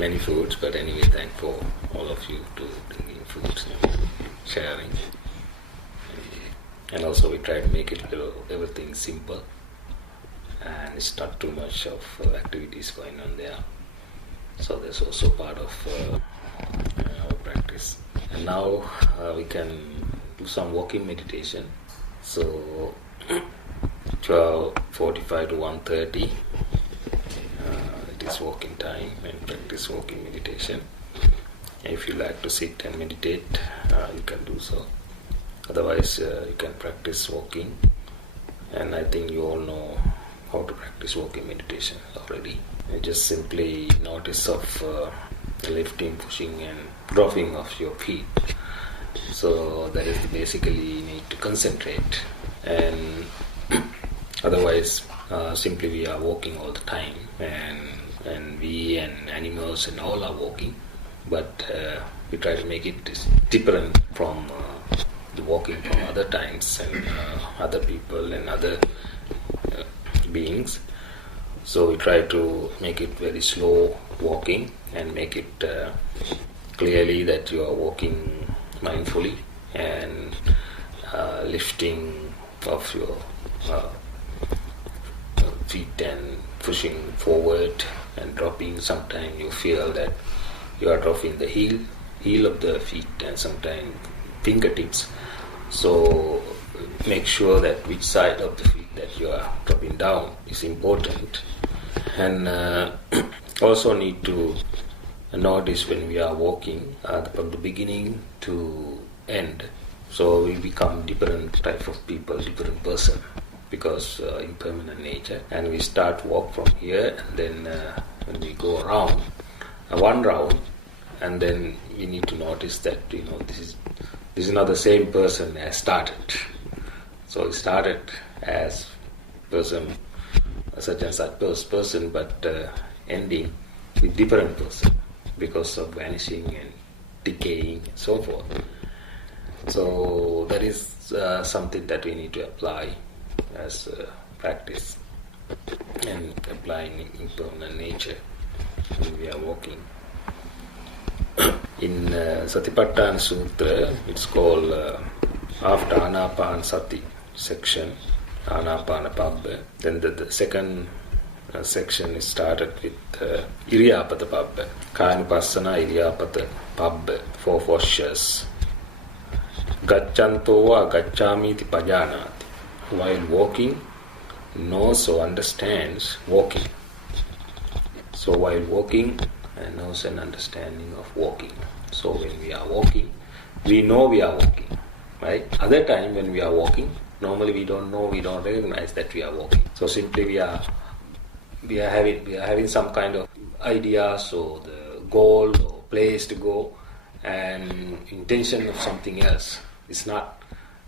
many foods, but anyway, thank for all of you to bringing foods and sharing. And also we try to make it everything simple, and it's not too much of activities going on there. So that's also part of our practice. And now we can do some walking meditation. So 12:45 to 1:30 it is walking time, and practice walking meditation. If you like to sit and meditate, you can do so. Otherwise, you can practice walking. And I think you all know how to practice walking meditation already. You just simply notice of lifting, pushing and dropping of your feet. So that is basically you need to concentrate. And otherwise, simply we are walking all the time, and we and animals and all are walking. But we try to make it different from the walking from other times and other people and other beings. So we try to make it very slow walking and make it clearly that you are walking mindfully and lifting of your feet and pushing forward and dropping. Sometimes you feel that you are dropping the heel of the feet and sometimes fingertips. So make sure that which side of the feet that you are dropping down is important. And also need to notice when we are walking from the beginning to end. So we become different type of people, different person, because impermanent nature. And we start walk from here, and then when we go around one round, and then we need to notice that this is not the same person as started. So it started as person, such and such person, but ending with different person because of vanishing and decaying and so forth. So that is something that we need to apply as practice and applying impermanent nature when we are walking. In SATHIPATTHANA Sutra, it's called after Anapanasati section, Anapanapabba. Then the second section is started with Iriyapata Pabba, Kayanupassana Iriyapata Pabba, 4 postures. Gacchanto va gaccamiti pajanati. While walking, knows or understands walking. So while walking, knows an understanding of walking. So when we are walking, we know we are walking, right? Other time when we are walking, normally we don't know, we don't recognize that we are walking. So simply we are having some kind of ideas or the goal or place to go, and intention of something else. It's not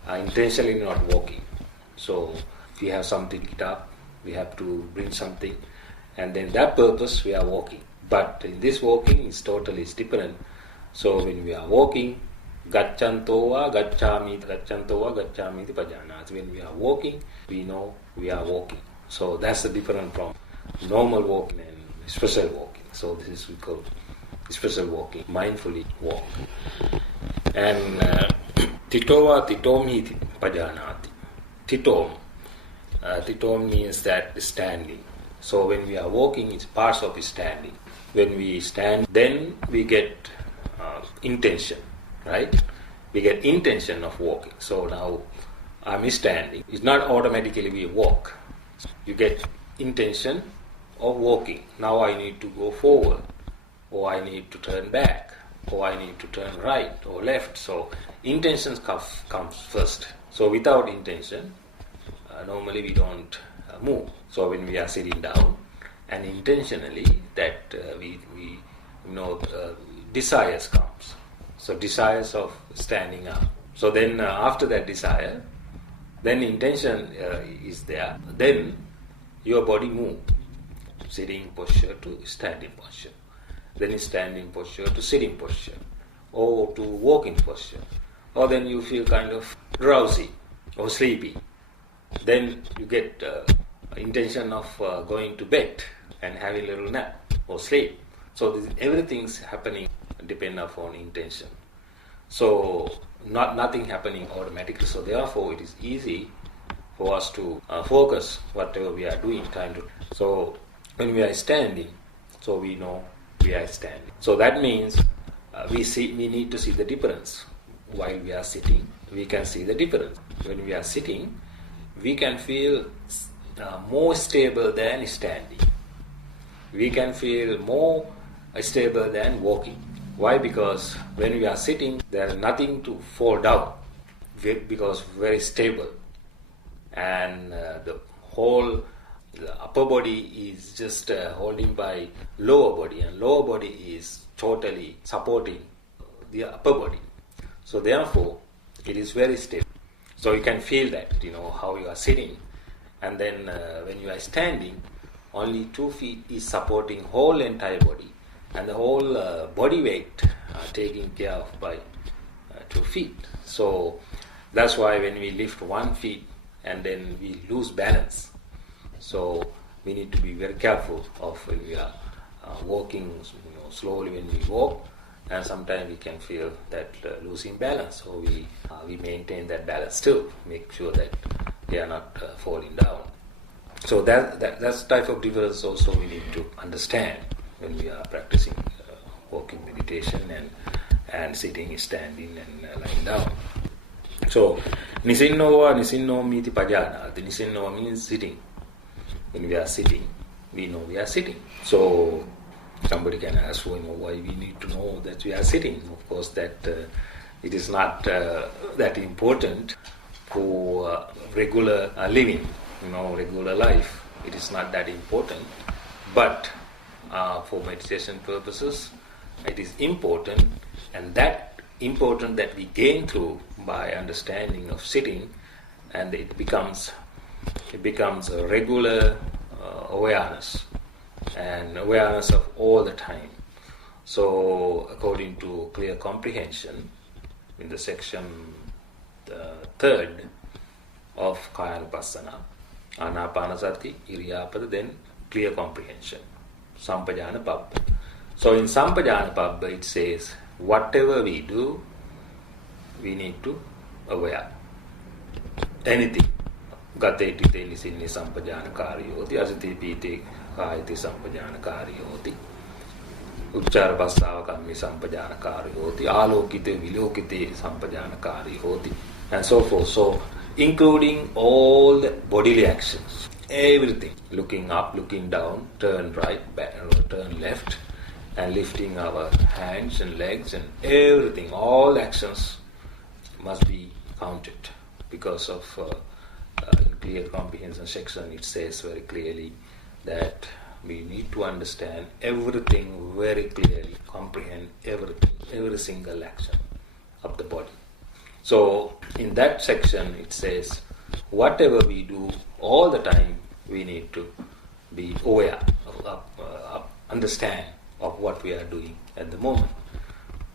intentionally not walking. So if we have something to get up, we have to bring something, and then that purpose we are walking. But in this walking is totally different. So when we are walking, gacchanto va gaccamiti pajanati. When we are walking, we know we are walking. So that's the difference from normal walking and special walking. So this is we call special walking, mindfully walk. And tito va titomiti pajanati. Titom means that standing. So when we are walking, it's parts of standing. When we stand, then we get intention, right? We get intention of walking. So now I'm standing. It's not automatically we walk. You get intention of walking. Now I need to go forward, or I need to turn back, or I need to turn right or left. So intention comes first. So without intention, normally we don't move. So when we are sitting down, and intentionally that we desires comes. So desires of standing up. So then after that desire, then intention is there. Then your body move, sitting posture to standing posture. Then standing posture to sitting posture, or to walking posture. Or then you feel kind of drowsy or sleepy. Then you get intention of going to bed and having a little nap or sleep. So everything's happening depend upon intention. So nothing happening automatically. So therefore, it is easy for us to focus whatever we are doing. So when we are standing, so we know we are standing. So that means we need to see the difference. While we are sitting, we can see the difference. When we are sitting, we can feel more stable than standing. We can feel more stable than walking. Why? Because when we are sitting, there is nothing to fall down, because very stable, and the upper body is just holding by lower body, and lower body is totally supporting the upper body. So therefore, it is very stable. So you can feel that, how you are sitting, and then when you are standing, only 2 feet is supporting whole entire body, and the whole body weight taken care of by 2 feet. So that's why when we lift 1 feet and then we lose balance. So we need to be very careful of when we are walking slowly when we walk, and sometimes we can feel that losing balance. So we maintain that balance still, make sure that they are not falling down. So that's type of difference also we need to understand when we are practicing walking meditation and sitting, standing, and lying down. So nisinno miti pajana. The nisinno means sitting. When we are sitting, we know we are sitting. So somebody can ask, why we need to know that we are sitting. Of course, that it is not that important for regular living, regular life. It is not that important. But for meditation purposes, it is important, and that important that we gain through by understanding of sitting, and it becomes a regular awareness, and awareness of all the time. So according to clear comprehension, in the section 3rd of Kayanupassana, Anapanasati, Iriyapada, then clear comprehension, Sampajana Pabbha. So in Sampajana Pabbha it says, whatever we do, we need to aware. Anything. Gate tite nisinni sampajana karyoti, asati pite kayati sampajana karyoti, uchchara passava kammi sampajana karyoti, alokite vilokite sampajana karyoti, and so forth. So including all the bodily actions, everything, looking up, looking down, turn right, back, turn left, and lifting our hands and legs and everything, all actions must be counted. Because of in clear comprehension section, it says very clearly that we need to understand everything very clearly, comprehend everything, every single action of the body. So in that section it says, whatever we do all the time, we need to be aware, understand of what we are doing at the moment.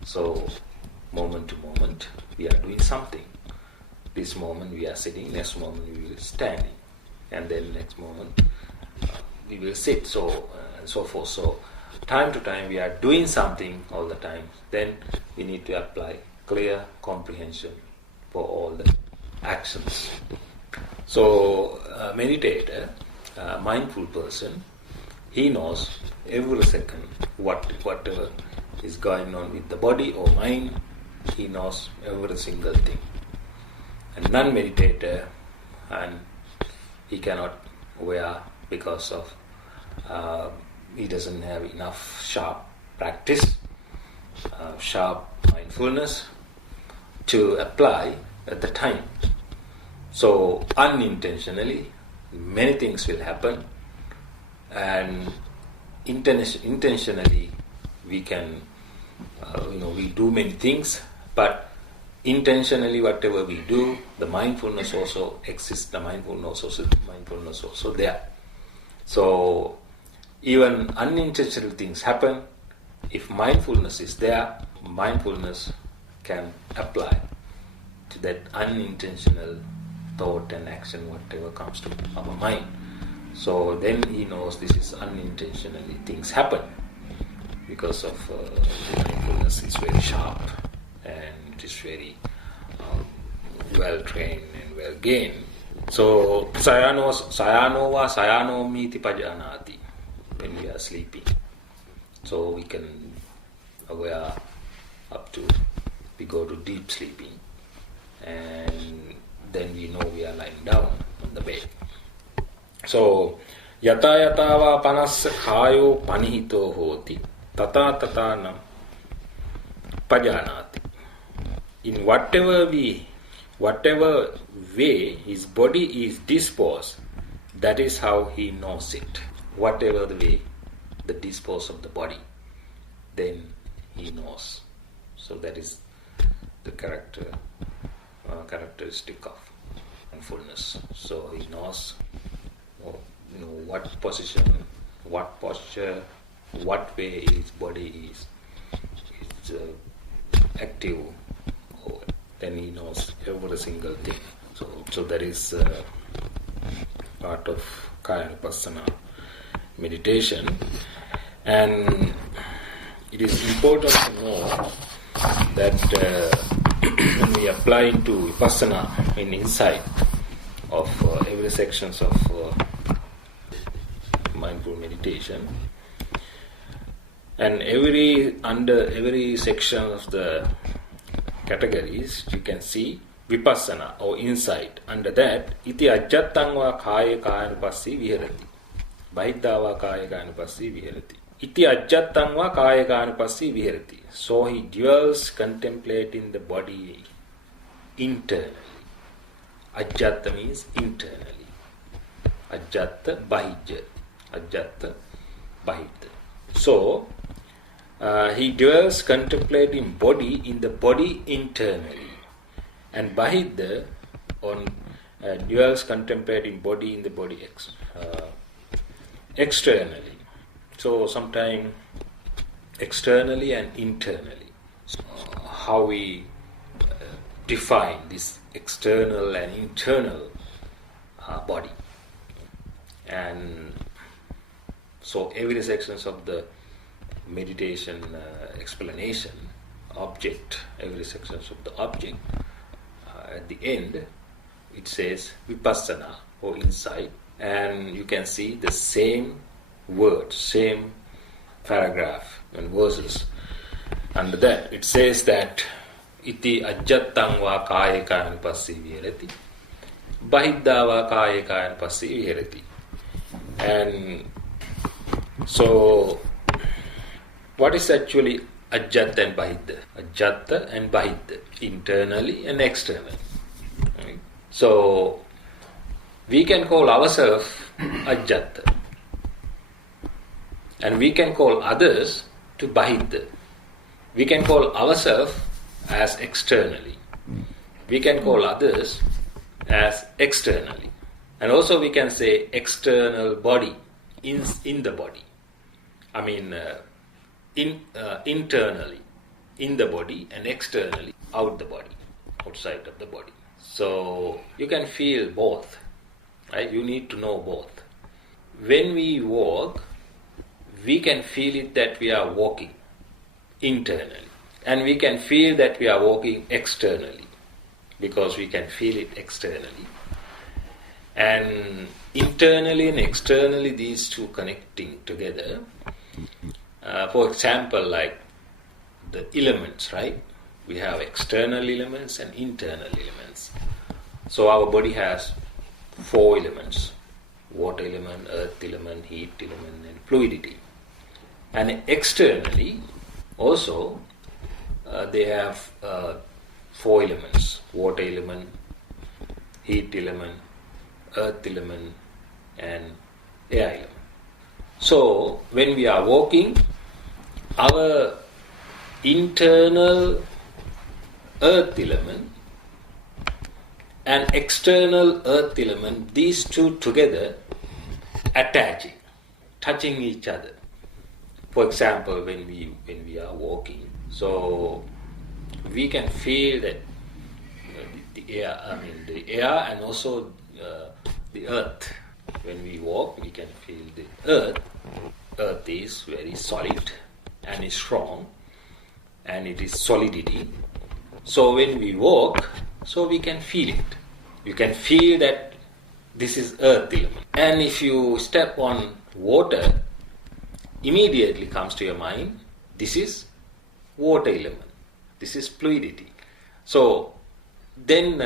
So moment to moment we are doing something. This moment we are sitting, next moment we will standing, and then next moment we will sit, so and so forth. So time to time we are doing something all the time. Then we need to apply clear comprehension for all the actions. So meditator, mindful person, he knows every second whatever is going on with the body or mind. He knows every single thing. And non-meditator, and he cannot aware because of he doesn't have enough sharp practice, sharp mindfulness to apply at the time. So unintentionally many things will happen, and intentionally we can we do many things, but intentionally whatever we do, the mindfulness also exists, the mindfulness also there. So even unintentional things happen. If mindfulness is there, mindfulness can apply to that unintentional thought and action, whatever comes to our mind. So then he knows this is unintentionally things happen. because of mindfulness is very sharp and it is very well trained and well gained. So sayano va sayanomiti pajanati, when we are sleeping. So we can aware up to we go to deep sleeping, and then we know we are lying down on the bed. So yata yata va panassa khayo panihito hoti tata tatanam pajanati. In whatever way his body is disposed, that is how he knows it. Whatever the way the dispose of the body, then he knows. So that is the characteristic of mindfulness. So he knows, what position, what posture, what way his body is active. Then he knows every single thing. So that is part of Kaya VIPASSANA meditation. And it is important to know that when we apply to VIPASSANA in inside of every sections of mindful meditation, and under every section of the categories, you can see vipassana or insight. Under that, iti ajjattang va kaya kayanupassi viharati. Bahiddha va kaya kayanupassi viharati. Iti ajjattang va kaya kayanupassi viharati. So he dwells contemplating the body internally. Ajjatta means internally. Ajjatta bahijja. Ajjatta bahidda. So he dwells contemplating body in the body internally, and bahidda dwells contemplating body in the body externally. So sometimes externally and internally. How we define this external and internal body, and so every sections of the meditation explanation object, every sections of the object, at the end it says vipassana or insight, and you can see the same word, same paragraph and verses. Under that it says that iti ajjattang va kaya kayanupassi viharati, bahiddha va kaya kayanupassi viharati. And so what is actually ajjatta and bahidda? Ajjatta and bahidda, internally and externally. Right? So we can call ourselves ajjatta, and we can call others to bahidda. We can call ourselves as externally. We can call others as externally. And also we can say external body, in the body. I mean internally in the body, and externally out the body, outside of the body. So you can feel both, right? You need to know both. When we walk, we can feel it that we are walking internally, and we can feel that we are walking externally, because we can feel it externally. And internally and externally, these two connecting together. For example, like the elements, right? We have external elements and internal elements. So our body has 4 elements: water element, earth element, heat element, and fluidity. And externally also they have 4 elements: water element, heat element, earth element, and air element. So when we are walking, our internal earth element and external earth element, these two together attaching, touching each other. For example, when we are walking, so we can feel that the air and also the earth. When we walk, we can feel the earth. Earth is very solid and is strong, and it is solidity. So when we walk, so we can feel it. You can feel that this is earth element. And if you step on water, immediately comes to your mind, this is water element. This is fluidity. So then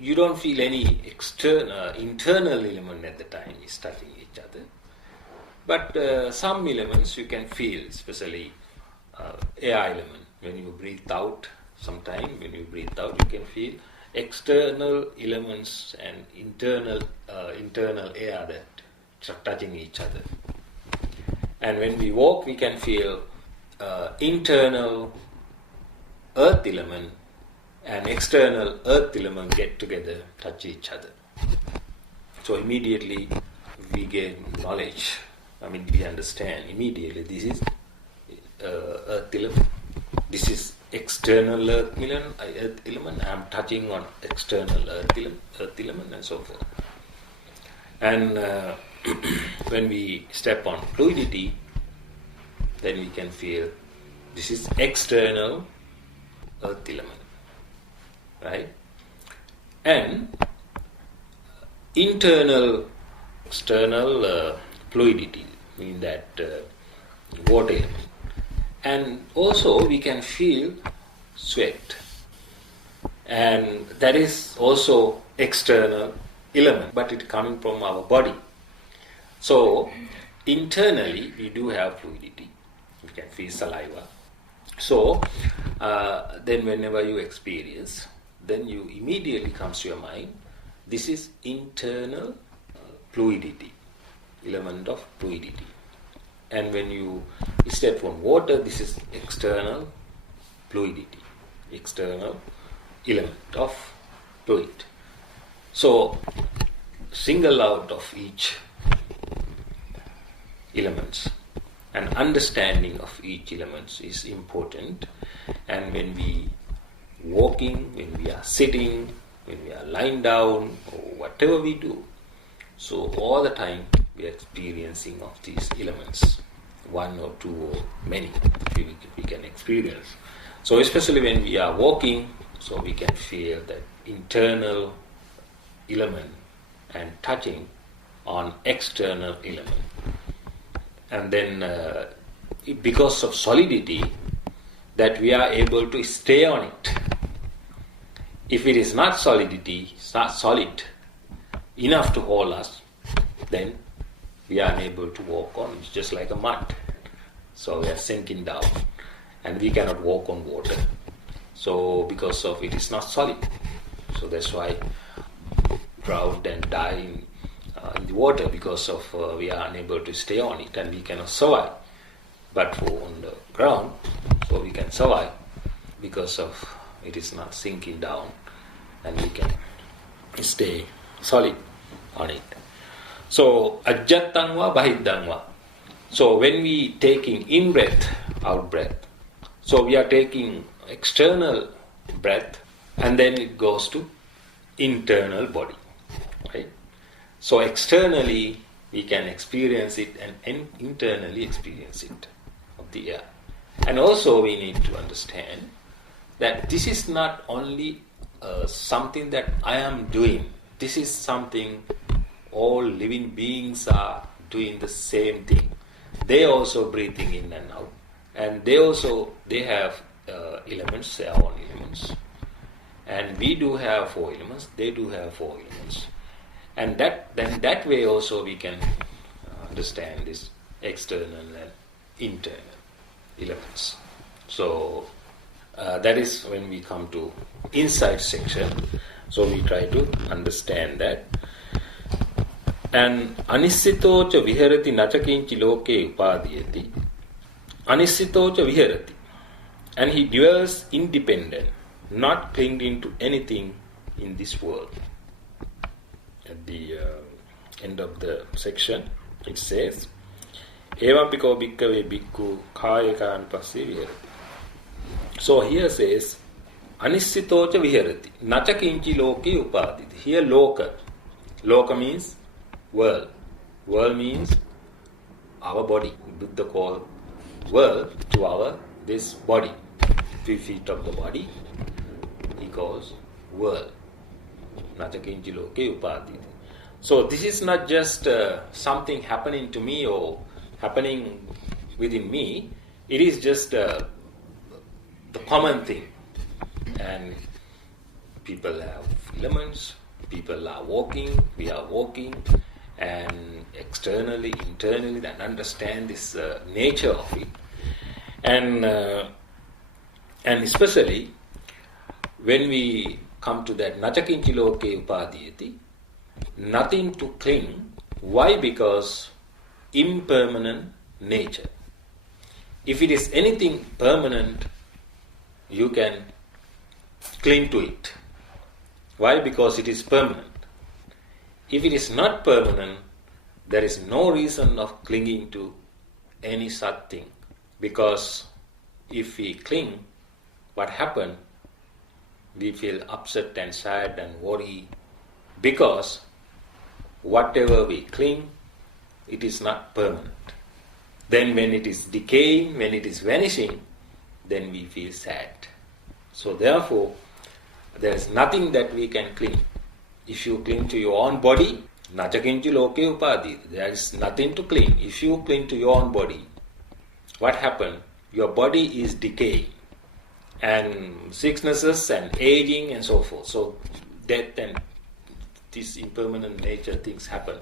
you don't feel any internal element at the time is touching each other. But some elements you can feel, especially air element. When you breathe out, sometime when you breathe out, you can feel external elements and internal air that touching each other. And when we walk, we can feel internal earth element and external earth element get together, touch each other. So immediately we gain knowledge. We understand immediately this is earth element. This is external earth element. I am touching on external earth element and so forth. And when we step on fluidity, then we can feel this is external earth element, right? And external fluidity, mean that water element. And also we can feel sweat, and that is also external element, but it coming from our body. So internally we do have fluidity. We can feel saliva. So then whenever you experience, then you immediately comes to your mind, this is internal fluidity, element of fluidity. And when you step on water, this is external fluidity, external element of fluid. So single out of each elements, and understanding of each elements is important. And when we walking, when we are sitting, when we are lying down, or whatever we do, so all the time we are experiencing of these elements, one or two or many we can experience. So especially when we are walking, so we can feel that internal element and touching on external element. And then because of solidity, that we are able to stay on it. If it is not solidity, it's not solid enough to hold us, then we are unable to walk on. It's just like a mud. So we are sinking down, and we cannot walk on water. So because of it is not solid. So that's why drowned and die in the water, because of we are unable to stay on it and we cannot survive. But for on the ground, so we can survive because of it is not sinking down, and we can stay solid on it. So ajjattang va bahiddang va. So when we taking in breath, out breath, so we are taking external breath, and then it goes to internal body, right? So externally we can experience it, and internally experience it of the air. And also we need to understand that this is not only something that I am doing. This is something all living beings are doing the same thing. They also breathing in and out, and they have elements, their own elements, and we do have 4 elements. They do have 4 elements, and that way also we can understand this external and internal elements. So that is when we come to inside section. So we try to understand that. And anissitocha viharati nachakinchi loke upadiyati. Anissitocha viharati. And he dwells independent, not clinging to anything in this world. At the end of the section, it says, Evampiko bhikkave bhikkhu khayakan passe viharati. So here says, anissitocha viharati, nachakinchi loke upadiyati. Here loka. Loka means world. World means our body. Buddha called world to our this body. 3 feet of the body equals world. Nachakinchi loke upaditi. So this is not just something happening to me or happening within me. It is just the common thing. And people have filaments, people are walking, we are walking, and externally, internally, and understand this nature of it. And especially when we come to that nachakinchi loke upadiyati, nothing to cling. Why? Because impermanent nature. If it is anything permanent, you can cling to it. Why? Because it is permanent. If it is not permanent, there is no reason of clinging to any such thing. Because if we cling, what happens? We feel upset and sad and worry, because whatever we cling, it is not permanent. Then when it is decaying, when it is vanishing, then we feel sad. So therefore, there is nothing that we can cling. If you cling to your own body, nachakinchi loke upadi, there is nothing to cling. If you cling to your own body, what happens? Your body is decaying, and sicknesses and aging and so forth. So death and these impermanent nature things happen.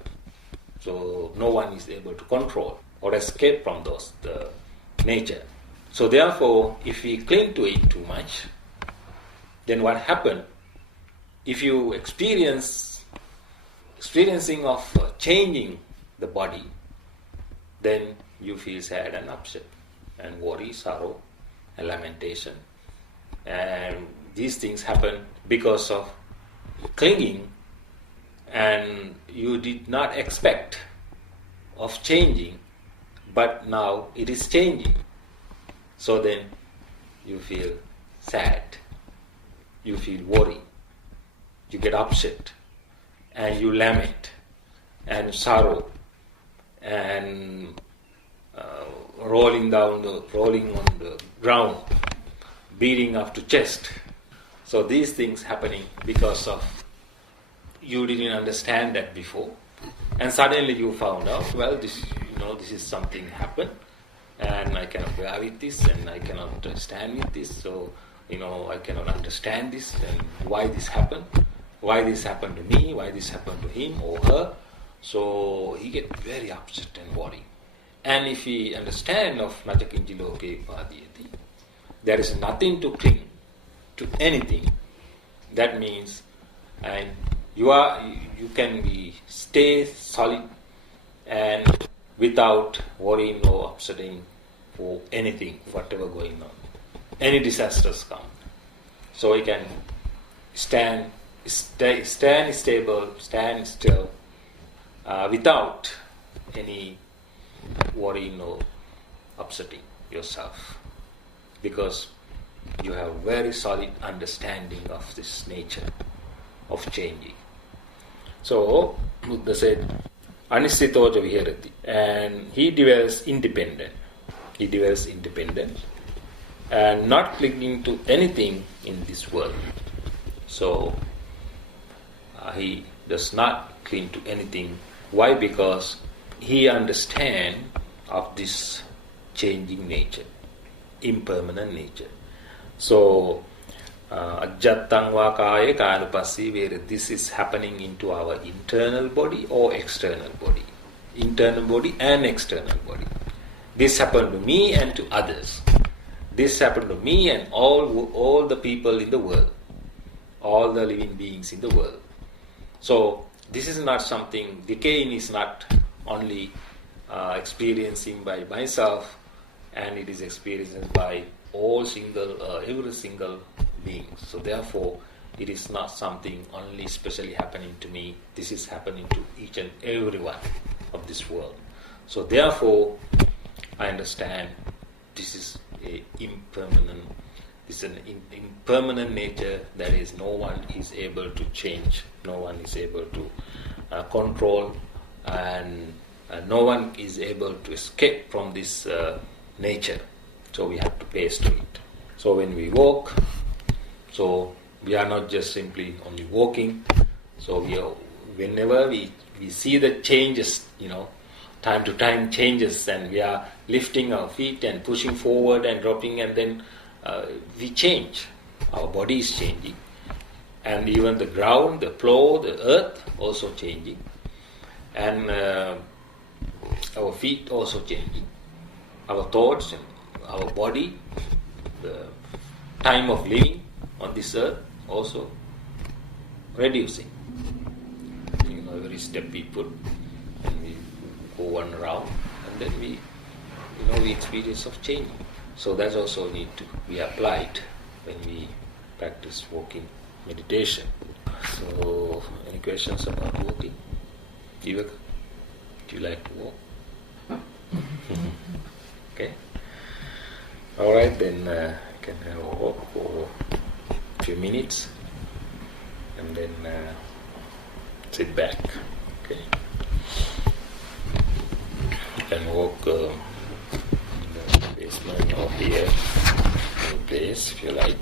So no one is able to control or escape from those the nature. So therefore, if we cling to it too much, then what happens? If you experiencing of changing the body, then you feel sad and upset and worry, sorrow and lamentation. And these things happen because of clinging, and you did not expect of changing, but now it is changing. So then you feel sad, you feel worry, you get upset, and you lament, and sorrow, and rolling on the ground, beating up to chest. So these things happening because of you didn't understand that before, and suddenly you found out, well, this is something happened, and I cannot bear with this, and I cannot stand with this. So I cannot understand this, and why this happened to me, why this happened to him or her. So he get very upset and worried. And if we understand of nachakinchi loke upadiyati, there is nothing to cling to anything. That means, and you can stay solid and without worrying or upsetting for anything, whatever going on. Any disasters come. So we can stand stable, stand still, without any worrying or upsetting yourself, because you have very solid understanding of this nature of changing. So Buddha said, Anisthitoja viharati, and he dwells independent. He dwells independent and not clinging to anything in this world. So he does not cling to anything. Why? Because he understands of this changing nature, impermanent nature. So ajjattang va kaya kanupassi, where this is happening into our internal body or external body. Internal body and external body. This happened to me and to others. This happened to me and all the people in the world, all the living beings in the world. So this is not something, decaying is not only experiencing by myself, and it is experienced by every single being. So therefore, it is not something only specially happening to me. This is happening to each and every one of this world. So therefore, I understand this is a impermanent. This is an impermanent nature, that is, no one is able to change, no one is able to control, and no one is able to escape from this nature. So we have to pace to it. So when we walk, so we are not just simply only walking. So whenever we see the changes, time to time changes, and we are lifting our feet and pushing forward and dropping, and then we change. Our body is changing. And even the ground, the floor, the earth also changing. And our feet also changing. Our thoughts and our body, the time of living on this earth also reducing. Every step we put, and we go one round, and then we experience of change. So that's also need to be applied when we practice walking meditation. So, any questions about walking? Vivek, do you like to walk? Okay. All right, then you can have a walk for a few minutes, and then sit back. Okay. You can walk in the basement or here, any place if you like.